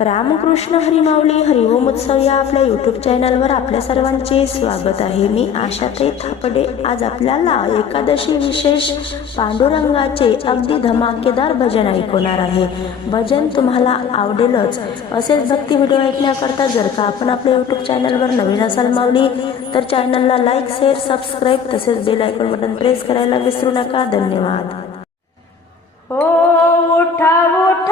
रामकृष्ण हरिमावली हरिओम उत्सव या आपल्या यूट्यूब चॅनलवर आपल्या सर्वांचे स्वागत आहे. मी आशाताई थापडे. आज आपल्याला एकादशी विशेष पांडुरंगाचे अगदी धमाकेदार भजन ऐकवणार आहे. भजन तुम्हाला आवडेलच. असेच भक्ती व्हिडिओ ऐकण्याकरता जर का आपण आपल्या यूट्यूब चॅनलवर नवीन असाल मावली तर चॅनलला लाईक शेअर सबस्क्राईब तसेच बेल आयकॉन बटन प्रेस करायला विसरू नका. धन्यवाद. हो उठा उठा.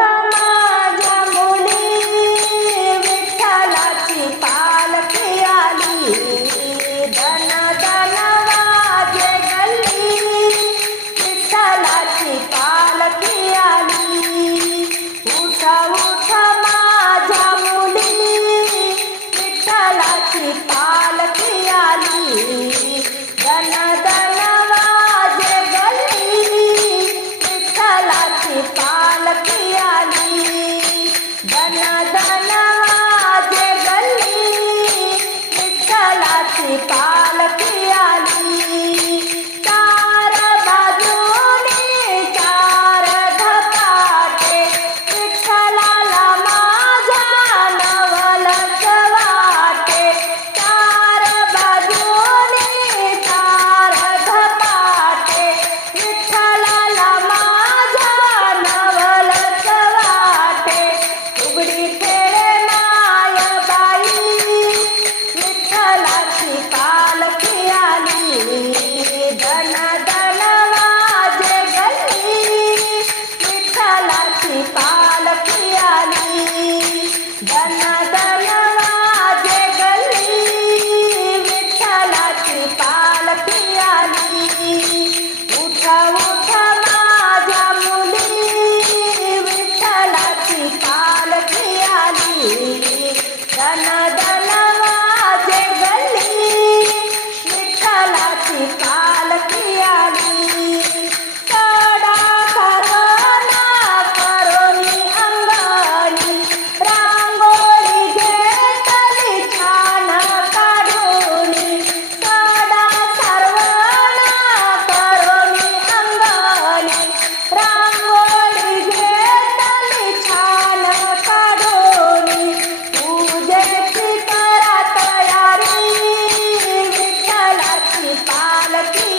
la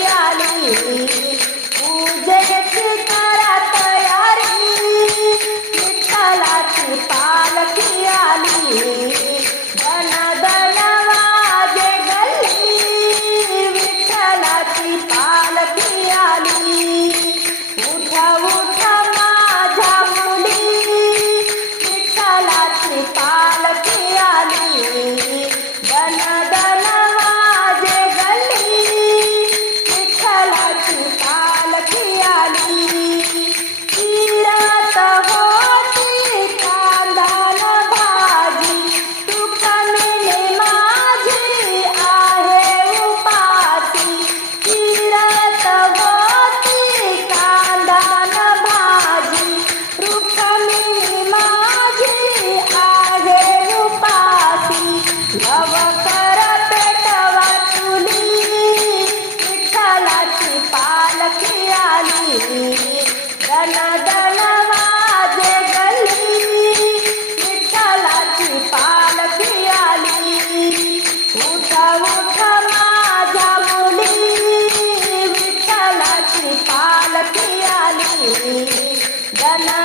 Ana.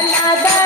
another